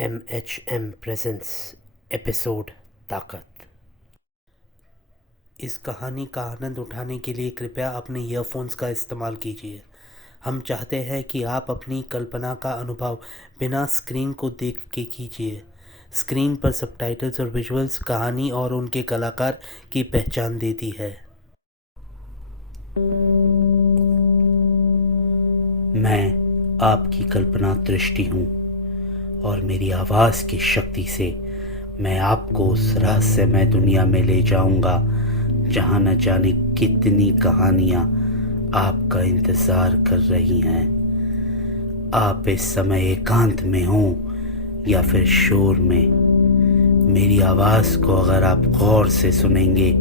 MHM presence episode ताकत। इस कहानी का आनंद उठाने के लिए कृपया अपने ईयरफोन्स का इस्तेमाल कीजिए। हम चाहते हैं कि आप अपनी कल्पना का अनुभव बिना स्क्रीन को देख के कीजिए। स्क्रीन पर सबटाइटल्स और विजुअल्स कहानी और उनके कलाकार की पहचान देती है। मैं आपकी कल्पना दृष्टि हूँ और मेरी आवाज़ की शक्ति से मैं आपको उस रहस्यमय दुनिया में ले जाऊंगा जहाँ न जाने कितनी कहानियाँ आपका इंतज़ार कर रही हैं। आप इस समय एकांत में हों या फिर शोर में, मेरी आवाज़ को अगर आप गौर से सुनेंगे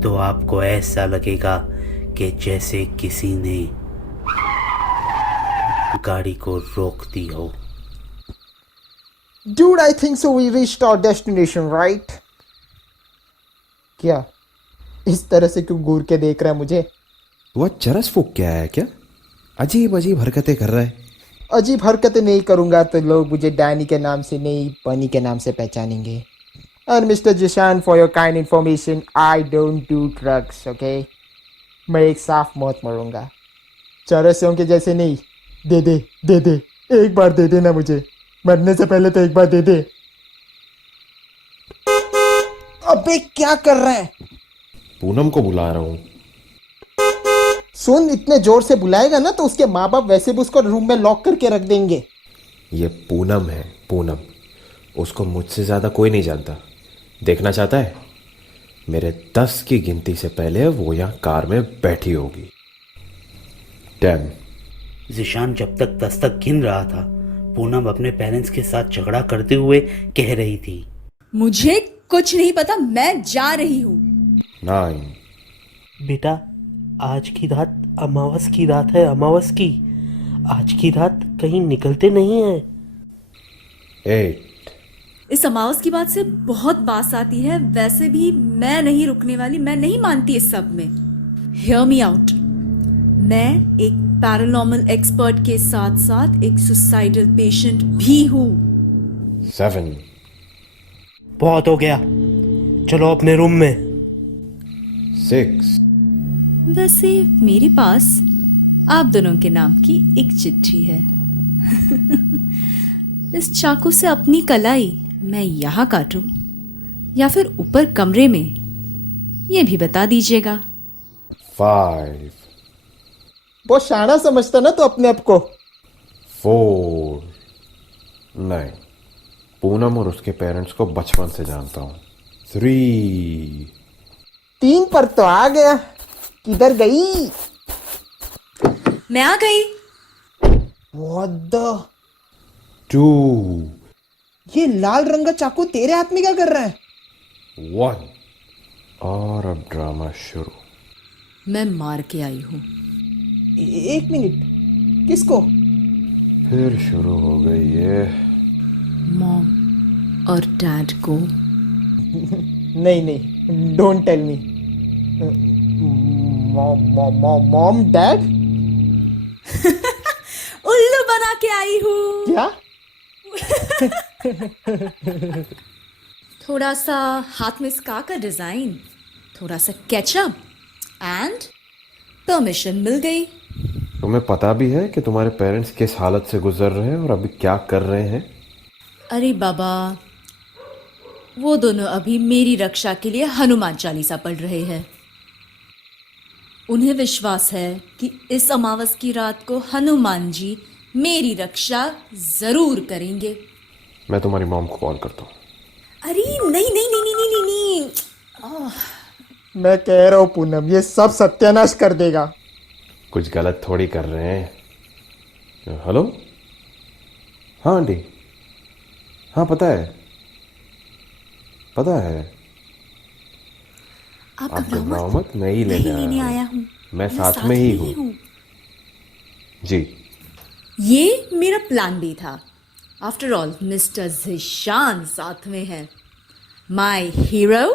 तो आपको ऐसा लगेगा कि जैसे किसी ने गाड़ी को रोक दी हो। Dude, I think so we reached our destination, right? क्या इस तरह से क्यों घूर के देख रहा है मुझे? वह चरस फूक के आया क्या? अजीब अजीब हरकतें कर रहा है। अजीब हरकतें नहीं करूंगा तो लोग मुझे डैनी के नाम से नहीं बनी के नाम से पहचानेंगे। और mister Zishan, for your kind information, I don't do drugs, okay? मैं एक साफ मौत मरूंगा, चरसियों के जैसे नहीं। दे दे दे दे, एक बार दे देना मुझे, मरने से पहले तो एक बार दे दे। अबे क्या कर रहा है? पूनम को बुला रहा हूँ। सुन, इतने जोर से बुलाएगा ना तो उसके माँ बाप वैसे भी उसको रूम में लॉक करके रख देंगे। ये पूनम है, पूनम। उसको मुझसे ज़्यादा कोई नहीं जानता। देखना चाहता है? मेरे 10 की गिनती से पहले वो यहाँ कार में बैठी होगी। डैम। जिशान जब तक 10 तक गिन रहा था, पूनम अपने पेरेंट्स के साथ झगड़ा करते हुए कह रही थी, मुझे कुछ नहीं पता, मैं जा रही हूँ। 9। बेटा, आज की रात अमावस की रात है, अमावस की। आज की रात कहीं निकलते नहीं है। 8। इस अमावस की बात से बहुत बास आती है। वैसे भी मैं नहीं रुकने वाली, मैं नहीं मानती इस सब में। Hear me out. मैं एक पैरानॉर्मल एक्सपर्ट के साथ साथ एक सुसाइडल पेशेंट भी हूँ। 7। बहुत हो गया, चलो अपने रूम में। 6। वैसे मेरे पास आप दोनों के नाम की एक चिट्ठी है। इस चाकू से अपनी कलाई मैं यहाँ काटूं या फिर ऊपर कमरे में, ये भी बता दीजिएगा। 5। बहुत शाना समझता ना तो अपने आप को। 4। नहीं, पूनम और उसके पेरेंट्स को बचपन से जानता हूँ। 3। 3 पर तो आ गया। किधर गई? मैं आ गई। What the? 2। ये लाल रंग का चाकू तेरे हाथ में क्या कर रहा है? 1। और अब ड्रामा शुरू। मैं मार के आई हूँ। एक मिनट, किसको? फिर शुरू हो गई ये। मॉम और डैड को। नहीं नहीं, don't tell me. Mom dad? उल्लू बना के आई हूँ। क्या? थोड़ा सा हाथ में स्कार का डिजाइन, थोड़ा सा केचअप एंड परमिशन मिल गई। तुम्हें पता भी है कि तुम्हारे पेरेंट्स किस हालत से गुजर रहे हैं और अभी क्या कर रहे हैं? अरे बाबा, वो दोनों अभी मेरी रक्षा के लिए हनुमान चालीसा पढ़ रहे हैं। उन्हें विश्वास है कि इस अमावस की रात को हनुमान जी मेरी रक्षा जरूर करेंगे। मैं तुम्हारी मॉम को कॉल करता हूँ। अरे नहीं नहीं नहीं नहीं नहीं नहीं। मैं कह रहा हूँ पूनम, ये सब सत्यानाश कर देगा। कुछ गलत थोड़ी कर रहे हैं। हेलो? हाँ आंटी, हाँ पता है, पता है। आप आप घबराओ घबराओ मत, मत, मैं ही लेने आया हूँ। मैं साथ में ही हूँ। जी। ये मेरा प्लान भी था। आफ्टर ऑल मिस्टर जिशान साथ में है, माय हीरो।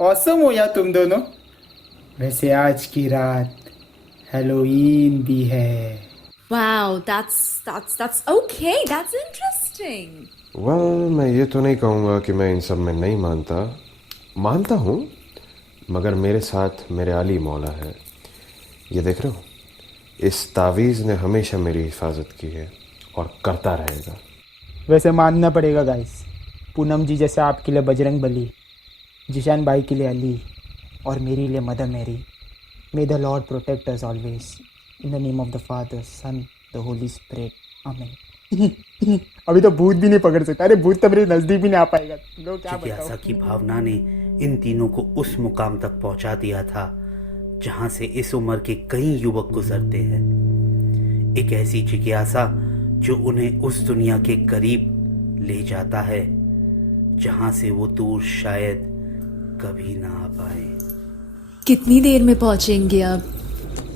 औसम हो या तुम दोनों। वैसे आज की रात हैलोवीन भी है। Wow, that's okay. That's interesting. मैं ये तो नहीं कहूँगा कि मैं इन सब में नहीं मानता, मानता हूँ, मगर मेरे साथ मेरे अली मौला है। ये देख रहे हो, इस तावीज़ ने हमेशा मेरी हिफाजत की है और करता रहेगा। वैसे मानना पड़ेगा गाइस, पूनम जी जैसे आपके लिए बजरंग बली, जिशान भाई के लिए अली और मेरे लिए Mother Mary. May the Lord protect us always, in the name of the Father, Son, the Holy Spirit, amen. अभी तो भूत भी नहीं पकड़ सकता। अरे भूत तो मेरे नजदीक भी नहीं आ पाएगा। लोग क्या जिज्ञासा बताओ। की भावना ने इन तीनों को उस मुकाम तक पहुंचा दिया था जहां से इस उम्र के कई युवक गुजरते हैं। एक ऐसी जिज्ञासा जो उन्हें उस दुनिया के करीब ले जाता है जहां से वो दूर शायद कभी ना आ पाए। कितनी देर में पहुंचेंगे अब?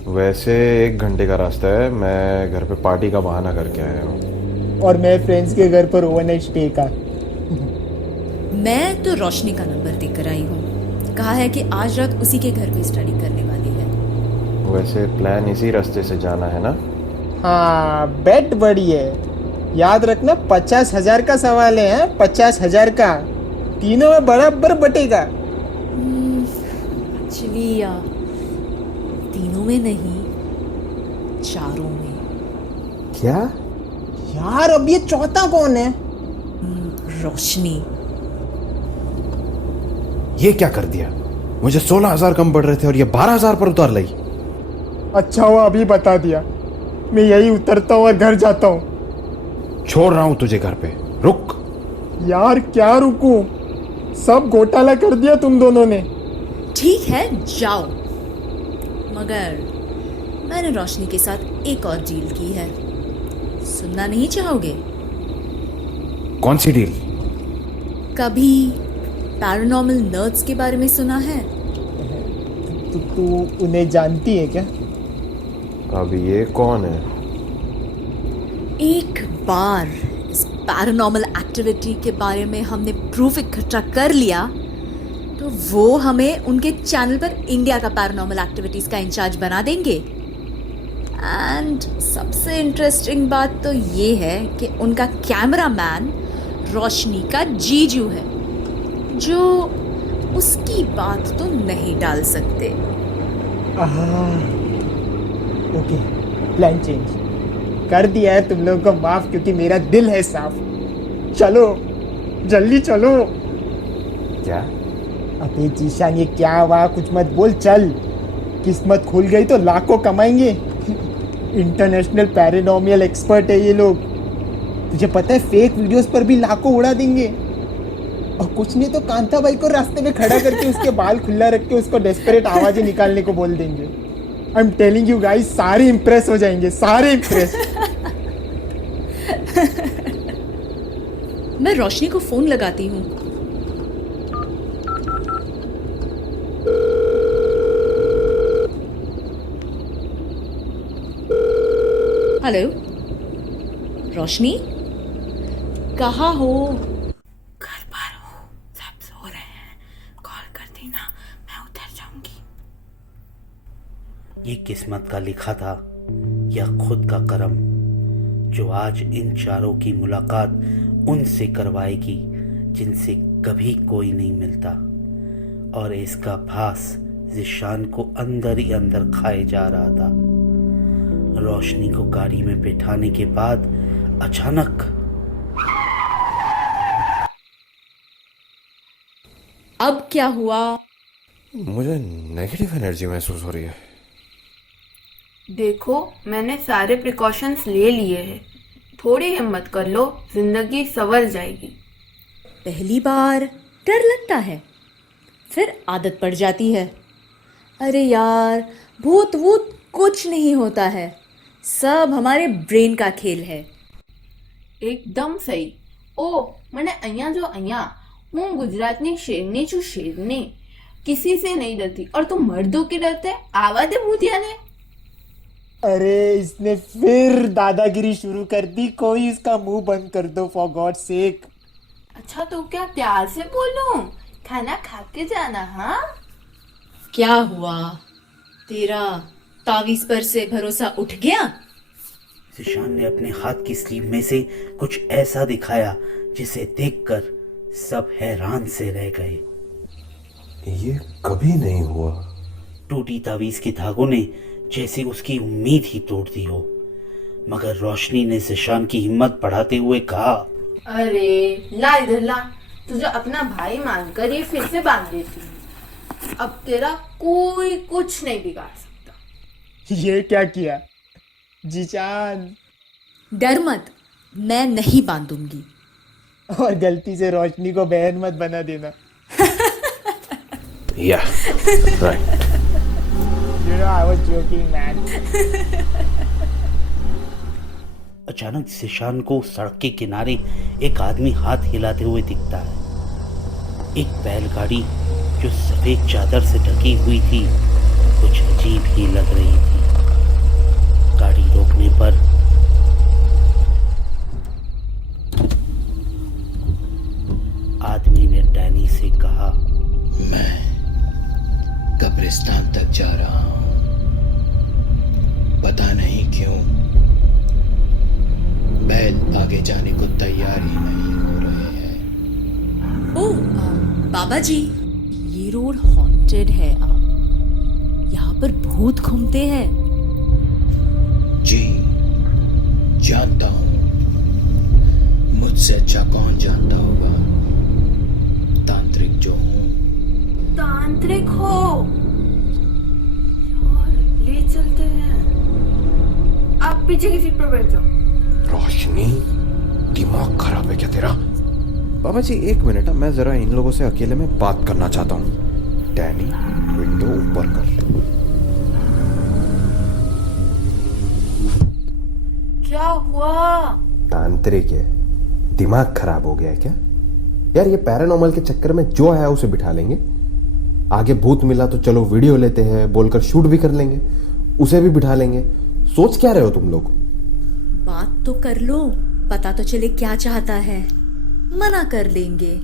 वैसे 1 घंटे का रास्ता है। मैं घर पे पार्टी का बहाना करके आया हूँ। और मैं फ्रेंड्स के घर पर ओवरनाइट स्टे का। मैं तो रोशनी का नंबर देकर आई हूँ। कहा है कि आज रात उसी के घर पे स्टडी करने वाली है। वैसे प्लान इसी रास्ते से जाना है ना? हाँ, बेट बड़ी है। याद रखना 50,000 का सवाल है। 50,000 का, तीनों में बराबर बटेगा। एक्चुअली तीनों में नहीं, चारों में। क्या? यार अब ये चौथा कौन है? रोशनी। ये क्या कर दिया? मुझे 16,000 कम पड़ रहे थे और ये 12,000 पर उतार ली। अच्छा हुआ अभी बता दिया। मैं यही उतरता हूँ और घर जाता हूँ। छोड़ रहा हूं तुझे घर पे, रुक। यार क्या रुकूं? सब घोटाला कर दिया तुम दोनों ने। ठीक है, जाओ, मगर मैंने रोशनी के साथ एक और डील की है। सुनना नहीं चाहोगे? कौन सी डील? कभी पैरानॉर्मल नर्ड्स के बारे में सुना है? तू उन्हें जानती है क्या? अब ये कौन है? एक बार इस पैरानॉर्मल एक्टिविटी के बारे में हमने प्रूफ इकट्ठा कर लिया तो वो हमें उनके चैनल पर इंडिया का पैरानॉर्मल एक्टिविटीज का इंचार्ज बना देंगे। एंड सबसे इंटरेस्टिंग बात तो ये है कि उनका कैमरामैन रोशनी का जीजू है, जो उसकी बात तो नहीं डाल सकते। ओके, प्लान चेंज कर दिया है तुम लोगों को माफ, क्योंकि मेरा दिल है साफ। चलो जल्दी चलो। क्या? अबे जीशान, ये क्या हुआ? कुछ मत बोल, चल। किस्मत खुल गई तो लाखों कमाएंगे। इंटरनेशनल पैरानॉर्मल एक्सपर्ट है ये लोग। तुझे पता है फेक वीडियोस पर भी लाखों उड़ा देंगे। और कुछ नहीं तो कांता भाई को रास्ते में खड़ा करके उसके बाल खुला रख के उसको डेस्परेट आवाजें निकालने को बोल देंगे। I am telling you guys, सारे इंप्रेस हो जाएंगे, सारे इंप्रेस। मैं रोशनी को फोन लगाती हूँ। हेलो रोशनी, कहाँ हो? घर पर हूँ, सब सो रहे हैं। कॉल कर देना, मैं उधर जाऊंगी। ये किस्मत का लिखा था या खुद का करम जो आज इन चारों की मुलाकात उनसे करवाएगी जिनसे कभी कोई नहीं मिलता। और इसका भास जिशान को अंदर ही अंदर खाए जा रहा था। रोशनी को गाड़ी में बिठाने के बाद अचानक अब क्या हुआ? मुझे नेगेटिव एनर्जी महसूस हो रही है। देखो, मैंने सारे प्रिकॉशंस ले लिए हैं। थोड़ी हिम्मत कर लो, जिंदगी संवर जाएगी। पहली बार डर लगता है, फिर आदत पड़ जाती है। अरे यार, भूत वूत कुछ नहीं होता है, सब हमारे ब्रेन का खेल है। એકદમ સહી. ઓ મને અહીંયા જો અહીંયા, હું ગુજરાતની શેરની છું, શેરની. किसी से नहीं डरती और तुम मर्दों के डरते? आवा दे भूतिया ने. अरे इसने फिर दादागिरी शुरू कर दी। कोई इसका मुंह बंद कर दो फॉर गॉड सेक। अच्छा तो क्या प्यार से बोलूं? खाना खा के जाना। हाँ, क्या हुआ? तेरा तावीज पर से भरोसा उठ गया? जिशान ने अपने हाथ की स्लीव में से कुछ ऐसा दिखाया जिसे देखकर सब हैरान से रह गए। ये कभी नहीं हुआ। टूटी तावीज के धागों ने जैसे उसकी उम्मीद ही तोड़ दी हो, मगर रोशनी ने जिशान की हिम्मत बढ़ाते हुए कहा, अरे ला इधर ला, तुझे अपना भाई मानकर ये फिर से बांध देती हूँ। अब तेरा कोई कुछ नहीं बिगाड़ सकता। ये क्या किया जीशान? डर मत, मैं नहीं बांधूंगी। और गलती से रोशनी को बहन मत बना देना। या right. You know, I was joking, man. अचानक जिशान को सड़क के किनारे एक आदमी हाथ हिलाते हुए दिखता है। एक बैलगाड़ी जो सफेद चादर से ढकी हुई थी कुछ अजीब ही लग रही थी। गाड़ी रोकने पर आदमी ने डैनी से कहा, मैं कब्रिस्तान तक जा रहा हूं। पता नहीं क्यों बैल आगे जाने को तैयार ही नहीं हो रहे हैं। ओह बाबा जी, ये रोड हॉन्टेड है। यहाँ पर भूत घूमते हैं। जी जानता हूं, मुझसे अच्छा कौन जानता होगा। तांत्रिक जो हूं। तांत्रिक हो यार, ले चलते हैं। आप पीछे की सीट पर बैठ जाओ। रोशनी, दिमाग खराब है क्या तेरा? बाबा जी एक मिनट, मैं जरा इन लोगों से अकेले में बात करना चाहता हूँ। डैनी विंडो ऊपर कर। क्या हुआ? तांत्रिक है, दिमाग खराब हो गया है क्या? यार ये पैरानॉर्मल के चक्कर में जो है उसे बिठा लेंगे। आगे भूत मिला तो चलो वीडियो लेते हैं बोलकर शूट भी कर लेंगे, उसे भी बिठा लेंगे। सोच क्या रहे हो तुम लोग? बात तो कर लो, पता तो चले क्या चाहता है। मना कर लेंगे।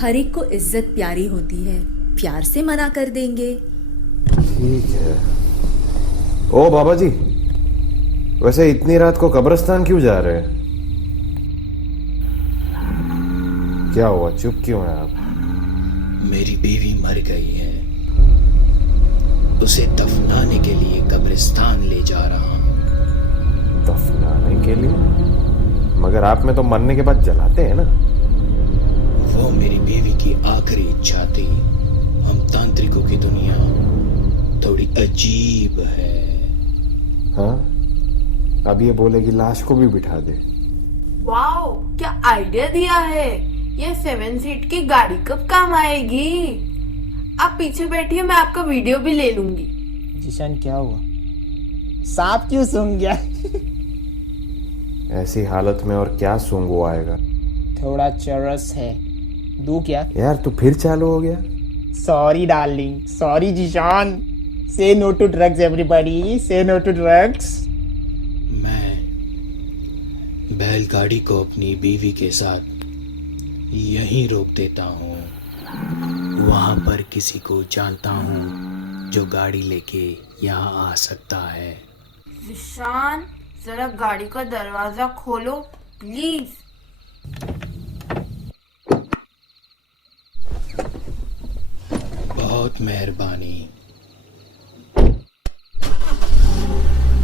हर एक को इज्जत प्यारी होती है, प्यार से मना कर देंगे। ठीक है। ओ बाबा जी, वैसे इतनी रात को कब्रिस्तान क्यों जा रहे हैं? क्या हुआ, चुप क्यों हैं आप? मेरी बीवी मर गई है, उसे दफनाने के लिए कब्रिस्तान ले जा रहा हूं। दफनाने के लिए? मगर आप में तो मरने के बाद जलाते हैं ना। वो मेरी बीवी की आखिरी इच्छा थी। हम तांत्रिकों की दुनिया थोड़ी अजीब है। हाँ, अब ये बोलेगी लाश को भी बिठा दे। वाओ, क्या आइडिया दिया है। ये 7 सीट की गाड़ी कब काम आएगी? आप पीछे बैठिए, मैं आपका वीडियो भी ले लूंगी। जीशान क्या हुआ? सांप क्यों सूंघ गया? ऐसी हालत में और क्या सूंघो आएगा। थोड़ा चरस है, दूं क्या? यार तू फिर चालू हो गया। Sorry darling, sorry Zeeshan. से नो टू ड्रग्स एवरीबॉडी, से नो टू ड्रग्स। मैं बैलगाड़ी को अपनी बीवी के साथ यहीं रोक देता हूँ। वहां पर किसी को जानता हूँ जो गाड़ी लेके यहाँ आ सकता है। जिशान, जरा गाड़ी का दरवाजा खोलो प्लीज। बहुत मेहरबानी।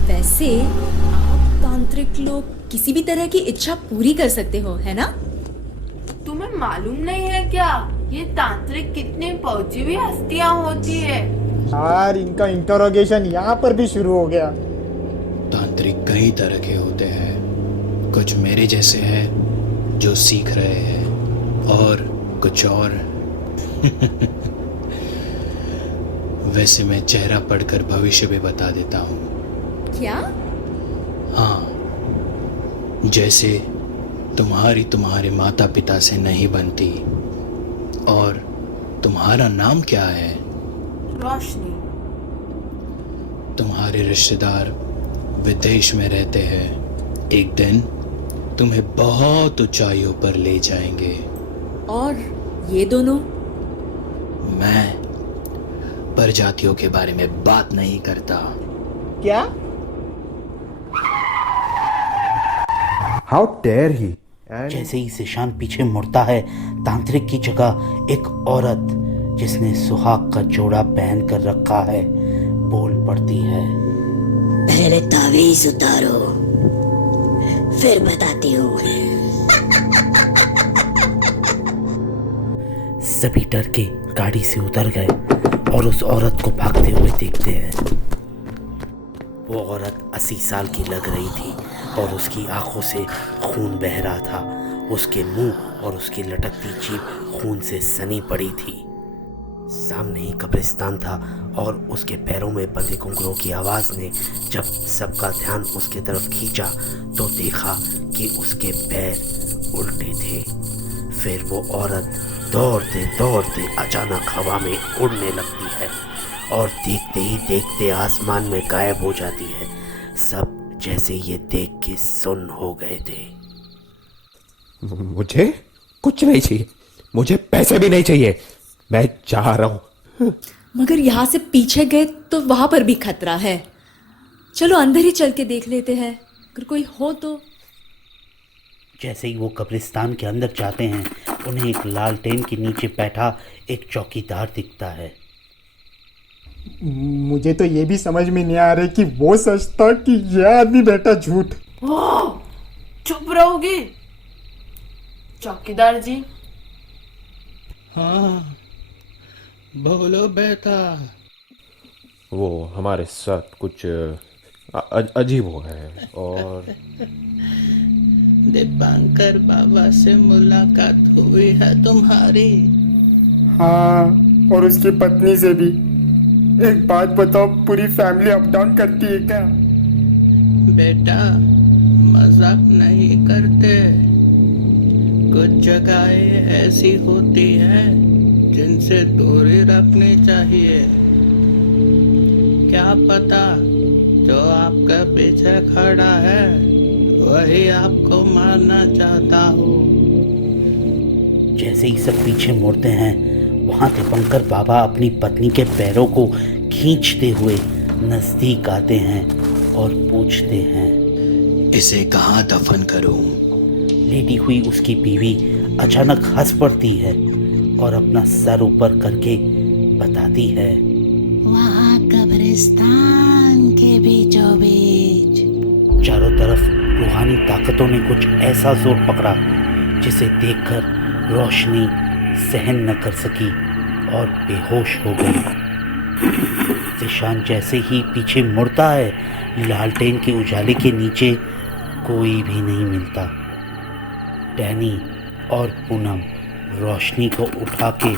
वैसे आप तांत्रिक लोग किसी भी तरह की इच्छा पूरी कर सकते हो, है ना? तुम्हें मालूम नहीं है क्या, ये तांत्रिक कितनी पहुंची हुई हस्तियां होती है। यार इनका इंटरोगेशन यहाँ पर भी शुरू हो गया। तांत्रिक कई तरह के होते हैं। कुछ मेरे जैसे हैं जो सीख रहे हैं, और कुछ और वैसे मैं चेहरा पढ़कर भविष्य भी बता देता हूँ। क्या? हाँ, जैसे तुम्हारे माता पिता से नहीं बनती। और तुम्हारा नाम क्या है? रोशनी। तुम्हारे रिश्तेदार विदेश में रहते हैं। एक दिन तुम्हें बहुत ऊंचाइयों पर ले जाएंगे। और ये दोनों? मैं प्रजातियों के बारे में बात नहीं करता। क्या? How dare he. एंड जैसे ही जिशान पीछे मुड़ता है, तांत्रिक की जगह एक औरत जिसने सुहाग का जोड़ा पहन कर रखा है बोल पड़ती है। पहले तावीज उतारो, फिर बताती हूँ। सभी डर के गाड़ी से उतर गए और उस औरत को भागते हुए देखते हैं। वो औरत 80 साल की लग रही थी और उसकी आंखों से खून बह रहा था। उसके मुंह और उसकी लटकती जीभ खून से सनी पड़ी थी। सामने ही कब्रिस्तान था और उसके पैरों में बंधे घुंघरूओं की आवाज़ ने जब सबका ध्यान उसके तरफ खींचा तो देखा कि उसके पैर उल्टे थे। फिर वो औरत दौड़ते दौड़ते अचानक हवा में उड़ने लगती है और देखते ही देखते आसमान में गायब हो जाती है। सब जैसे ये देख के सुन्न हो गए थे। मुझे कुछ नहीं चाहिए, मुझे पैसे भी नहीं चाहिए, मैं जा रहा हूं। मगर यहाँ से पीछे गए तो वहां पर भी खतरा है। चलो अंदर ही चल के देख लेते हैं, अगर कोई हो तो। जैसे ही वो कब्रिस्तान के अंदर जाते हैं, उन्हें एक लालटेन के नीचे बैठा एक चौकीदार दिखता है। मुझे तो ये भी समझ में नहीं आ रहा कि वो सच था कि यह आदमी बैठा झूठ। ओह, चुप रहोगे चौकीदार जी? हाँ, बोलो बेटा। वो हमारे साथ कुछ अजीब हो गया है और दीपांकर बाबा से मुलाकात हुई है तुम्हारी? हाँ, और उसकी पत्नी से भी। एक बात बताओ, पूरी फैमिली अप डाउन करती है क्या? बेटा, मजाक नहीं करते। कुछ जगहें ऐसी होती हैं जिनसे दूरी रखनी चाहिए। क्या पता जो आपका पीछे खड़ा है वही आपको मारना चाहता हो। जैसे ही सब पीछे मुड़ते हैं, वहाँ दीपंकर बाबा अपनी पत्नी के पैरों को खींचते हुए नजदीक आते हैं और पूछते हैं, इसे कहाँ दफन करूं? लेटी हुई उसकी बीवी अचानक हंस पड़ती है और अपना सर ऊपर करके बताती है, वहाँ कब्रिस्तान के बीचों बीच। चारों तरफ रूहानी ताकतों ने कुछ ऐसा जोर पकड़ा जिसे देखकर रोशनी सहन न कर सकी और बेहोश हो गई। जिशान जैसे ही पीछे मुड़ता है, लालटेन के उजाले के नीचे कोई भी नहीं मिलता। डैनी और पूनम रोशनी को उठा के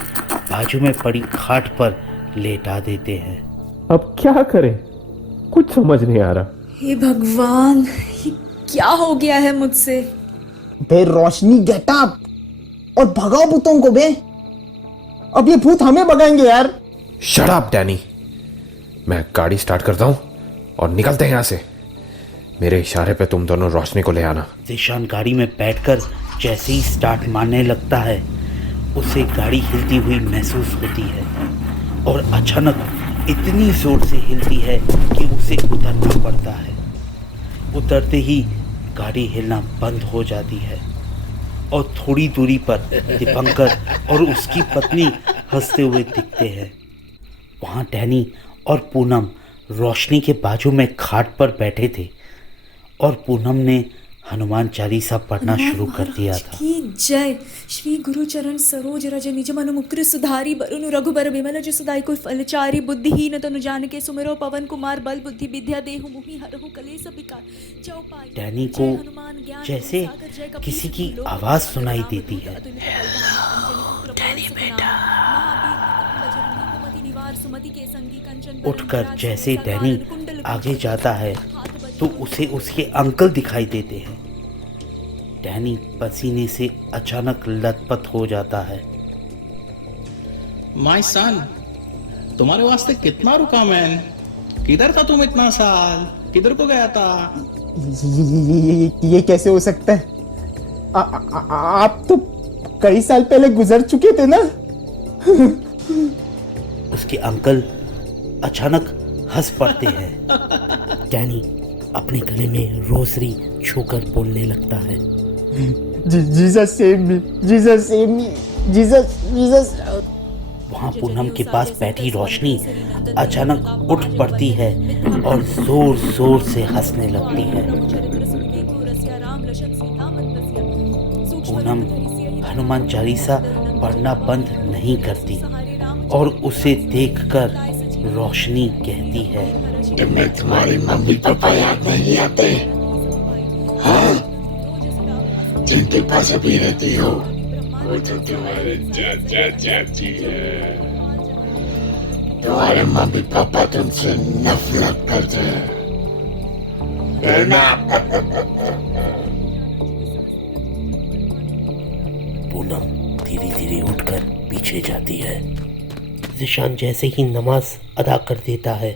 बाजू में पड़ी खाट पर लेटा देते हैं। अब क्या करें, कुछ समझ नहीं आ रहा। हे भगवान, ये क्या हो गया है मुझसे? बे रोशनी, गेट अप और भगाओ भूतों को बे। अब ये भूत हमें भगाएंगे यार। शट अप डैनी, मैं गाड़ी स्टार्ट करता हूँ और निकलते हैं यहाँ से। मेरे इशारे पे तुम दोनों रोशनी को ले आना। जिशान गाड़ी में बैठकर जैसे ही स्टार्ट मारने लगता है, उसे गाड़ी हिलती हुई महसूस होती है और अचानक इतनी जोर से हिलती है कि उसे उतरना पड़ता है। उतरते ही गाड़ी हिलना बंद हो जाती है और थोड़ी दूरी पर दीपंकर और उसकी पत्नी हंसते हुए दिखते हैं। वहाँ डैनी और पूनम रोशनी के बाजू में खाट पर बैठे थे और पूनम ने हनुमान चालीसा पढ़ना शुरू कर दिया था। की जय। श्री गुरु चरण सरोज रज निज मनु मुकुर सुधारी बरुनु रघुबर बिमल जो सुदाई कोई फलचारी बुद्धिहीन तनु जान के सुमिरो पवन कुमार बल बुद्धि विद्या देहु मुहि हरहु कलेस विकार जय पाई। डैनी को जैसे किसी की आवाज सुनाई देती है। डैनी बेटा। उठकर जैसे डैनी आगे जाता है तो उसे उसके अंकल दिखाई देते हैं। डैनी पसीने से अचानक लथपथ हो जाता है। माय सन, तुम्हारे वास्ते कितना रुका मैन? किधर था तुम इतना साल? किधर को गया था? ये कैसे हो सकता है? आप तो कई साल पहले गुजर चुके थे ना। उसके अंकल अचानक हंस पड़ते हैं। डैनी अपने गले में रोसरी छूकर बोलने लगता है। Jesus save me, Jesus save me, Jesus Jesus. वहाँ पूनम के पास बैठी रोशनी अचानक उठ पड़ती है और जोर जोर से हंसने लगती है। पूनम हनुमान चालीसा पढ़ना बंद नहीं करती और उसे देखकर रोशनी कहती है, तुम्हें तुम्हारे मम्मी पापा याद नहीं आते? हाँ, जिनके पास अभी रहती हो वो तो तुम्हारे चाचा चाची है। तुम्हारे मम्मी पापा तुमसे नफरत करते हैं ना? पूनम धीरे धीरे उठकर पीछे जाती है। ज़ीशान जैसे ही नमाज अदा कर देता है,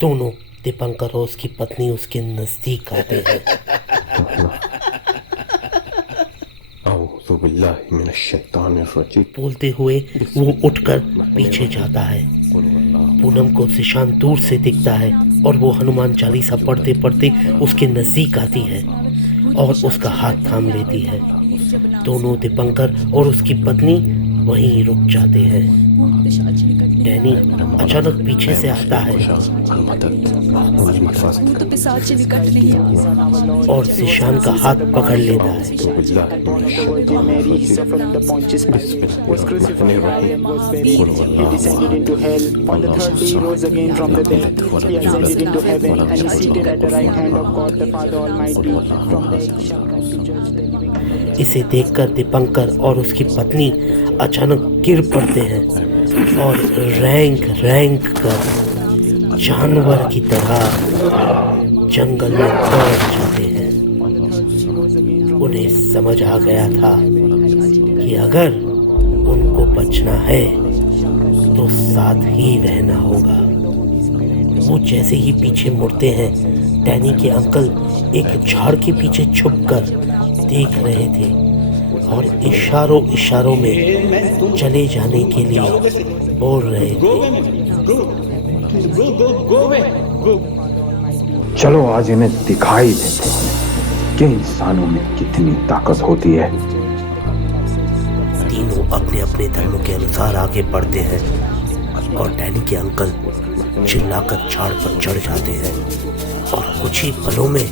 दोनों दीपंकर और उसकी पत्नी उसके नजदीक आते हैं। बोलते हुए वो उठकर पीछे जाता है। पूनम को ज़ीशान दूर से दिखता है और वो हनुमान चालीसा पढ़ते पढ़ते उसके नजदीक आती है और उसका हाथ थाम लेती है। दोनों दीपंकर और उसकी पत्नी वहीं रुक जाते हैं। डैनी अचानक पीछे से आता है और ज़ीशान का हाथ पकड़ लेता है। इसे देखकर दीपंकर और उसकी पत्नी अचानक गिर पड़ते हैं और रैंक कर जानवर की तरह जंगल में दौड़ जाते हैं। उन्हें समझ आ गया था कि अगर उनको बचना है तो साथ ही रहना होगा। वो जैसे ही पीछे मुड़ते हैं, डैनी के अंकल एक झाड़ के पीछे छुपकर देख रहे थे और इशारों में चले जाने के लिए बोल रहे थे। चलो आज इन्हें दिखाई देते हैं कि इंसानों में कितनी ताकत होती है। तीनों अपने अपने धर्म के अनुसार आगे बढ़ते हैं और डैनी के अंकल चिल्लाकर झाड़ पर चढ़ जाते हैं और कुछ ही पलों में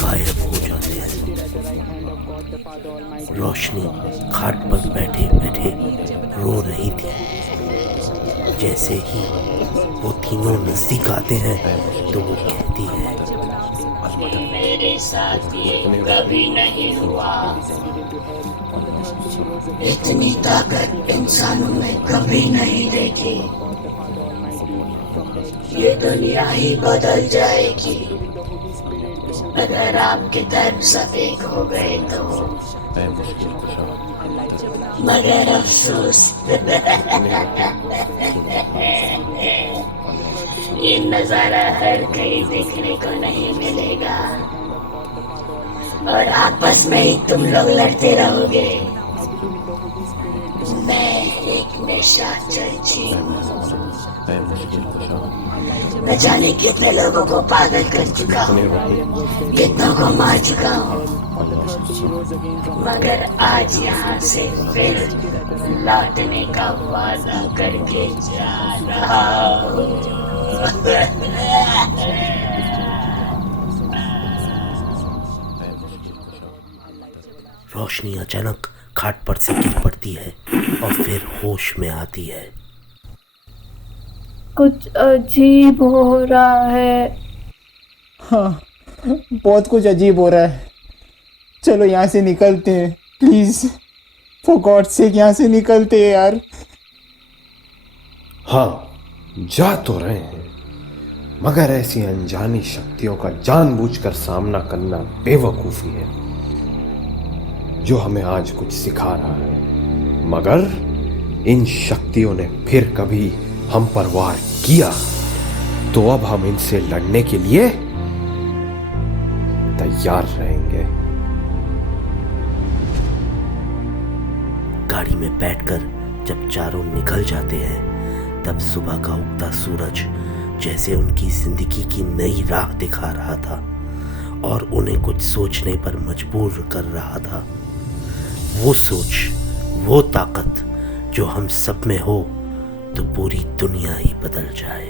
गायब हो जाते हैं। रोशनी खाट पर बैठे बैठे रो रही थी। जैसे ही वो तीनों नजदीक आते हैं तो वो कहती है, मेरे साथ ये कभी नहीं हुआ। इतनी ताकत इंसानों में कभी नहीं देखी। ये दुनिया ही बदल जाएगी अगर आपके धर्म सब एक हो गए तो। मगर अफसोस ये नजारा हर कहीं देखने को नहीं मिलेगा और आपस में ही तुम लोग लड़ते रहोगे। मैं एक निशाचर हूँ। न जाने कितने लोगों को पागल कर चुका हूँ, कितनों को मार चुका हूँ, मगर आज यहाँ से फिर लौटने का वादा करके जा रहा हूँ। रोशनी अचानक खाट पर से गिर पड़ती है और फिर होश में आती है। कुछ अजीब हो रहा है। हाँ, बहुत कुछ अजीब हो रहा है। चलो यहाँ से निकलते हैं, प्लीज, फॉर गॉड सेक यहाँ से निकलते हैं यार। हाँ, जा तो रहे हैं, मगर ऐसी अनजानी शक्तियों का जानबूझकर सामना करना बेवकूफी है, जो हमें आज कुछ सिखा रहा है। मगर इन शक्तियों ने फिर कभी हम पर वार किया तो अब हम इनसे लड़ने के लिए तैयार रहेंगे। गाड़ी में बैठकर जब चारों निकल जाते हैं, तब सुबह का उगता सूरज जैसे उनकी जिंदगी की नई राह दिखा रहा था और उन्हें कुछ सोचने पर मजबूर कर रहा था। वो सोच, वो ताकत जो हम सब में हो तो पूरी दुनिया ही बदल जाए।